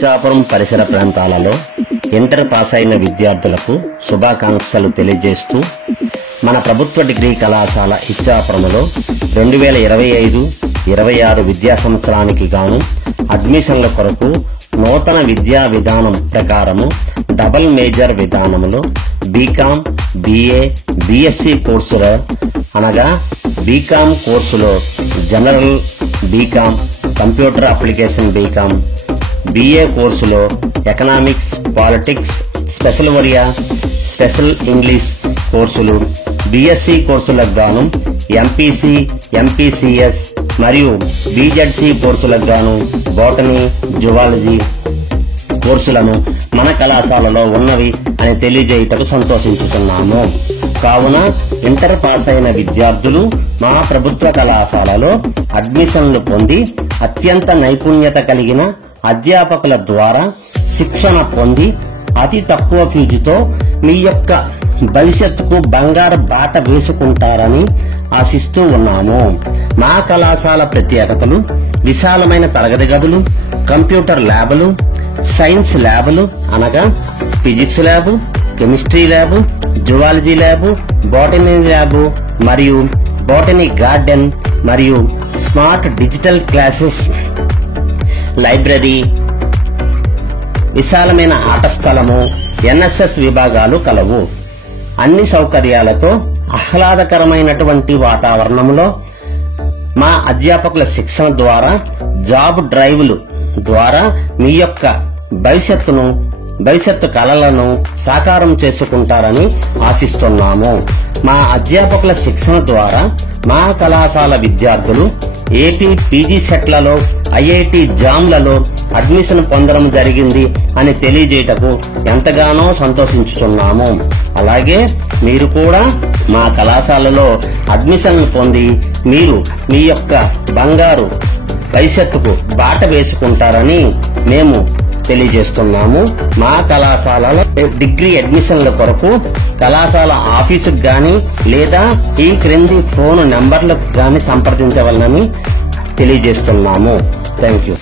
ఇచ్చాపురం పరిసర ప్రాంతాలలో inter pass అయిన విద్యార్థులకు శుభాకాంక్షలు తెలియజేస్తూ మన ప్రభుత్వ డిగ్రీ కళాశాల ఇచ్చాపురంలో 2025-26 విద్యా సంవత్సరానికి గాను అడ్మిషన్ల కొరకు నూతన విద్యా విధానం ప్రకారము డబుల్ మేజర్ విధానములో బీకామ్, బీఏ, బీఎస్సీ కోర్సుల అనగా బీకామ్ కోర్సులో general BCom, computer application BCom, BA కోర్సులో economics, politics, special Oriya, special English కోర్సులు, BSc కోర్సులకు గాను MPC, MPCS మరియు BZC కోర్సులకు గాను బోటనీ, జువాలజీ కోర్సులను మన కళాశాలలో ఉన్నవి అని తెలియజేయుటకు సంతోషించుతున్నాము. కావున ఇంటర్ పాస్ అయిన విద్యార్థులు మా ప్రభుత్వ కళాశాలలో అడ్మిషన్లు పొంది అత్యంత నైపుణ్యత కలిగిన అధ్యాపకుల ద్వారా శిక్షణ పొంది అతి తక్కువ ఫీజుతో మీ యొక్క భవిష్యత్తుకు బంగారు బాట వేసుకుంటారని ఆశిస్తూ ఉన్నాము. మా కళాశాల ప్రత్యేకతలు విశాలమైన తరగతి గదులు, కంప్యూటర్ ల్యాబులు, సైన్స్ ల్యాబులు అనగా physics lab, chemistry lab, zoology lab, botany lab మరియు బోటనీ గార్డెన్ మరియు స్మార్ట్ డిజిటల్ క్లాసెస్, లైబ్రరీ, విశాలమైన ఆట స్థలము, NSS విభాగాలు కలవు. అన్ని సౌకర్యాలతో ఆహ్లాదకరమైనటువంటి వాతావరణంలో మా అధ్యాపకుల శిక్షణ ద్వారా జాబ్ డ్రైవ్లు ద్వారా మీ యొక్క భవిష్యత్తు కలలను సాకారం చేసుకుంటారని ఆశిస్తున్నాము. మా అధ్యాపకుల శిక్షణ ద్వారా మా కళాశాల విద్యార్థులు AP PG సెట్లలో, IIT జామ్లలో అడ్మిషన్ పొందడం జరిగింది అని తెలియజేయటకు ఎంతగానో సంతోషించుతున్నాము. అలాగే మీరు కూడా మా కళాశాలలో అడ్మిషన్లు పొంది మీరు మీ యొక్క బంగారు భవిష్యత్తుకు బాట వేసుకుంటారని మేము తెలియజేస్తున్నాము. మా కళాశాలలో డిగ్రీ అడ్మిషన్ల కొరకు కళాశాల ఆఫీసుకు గాని లేదా ఈ క్రింది ఫోన్ నంబర్లకు గాని సంప్రదించవలనని తెలియజేస్తున్నాము. Thank you.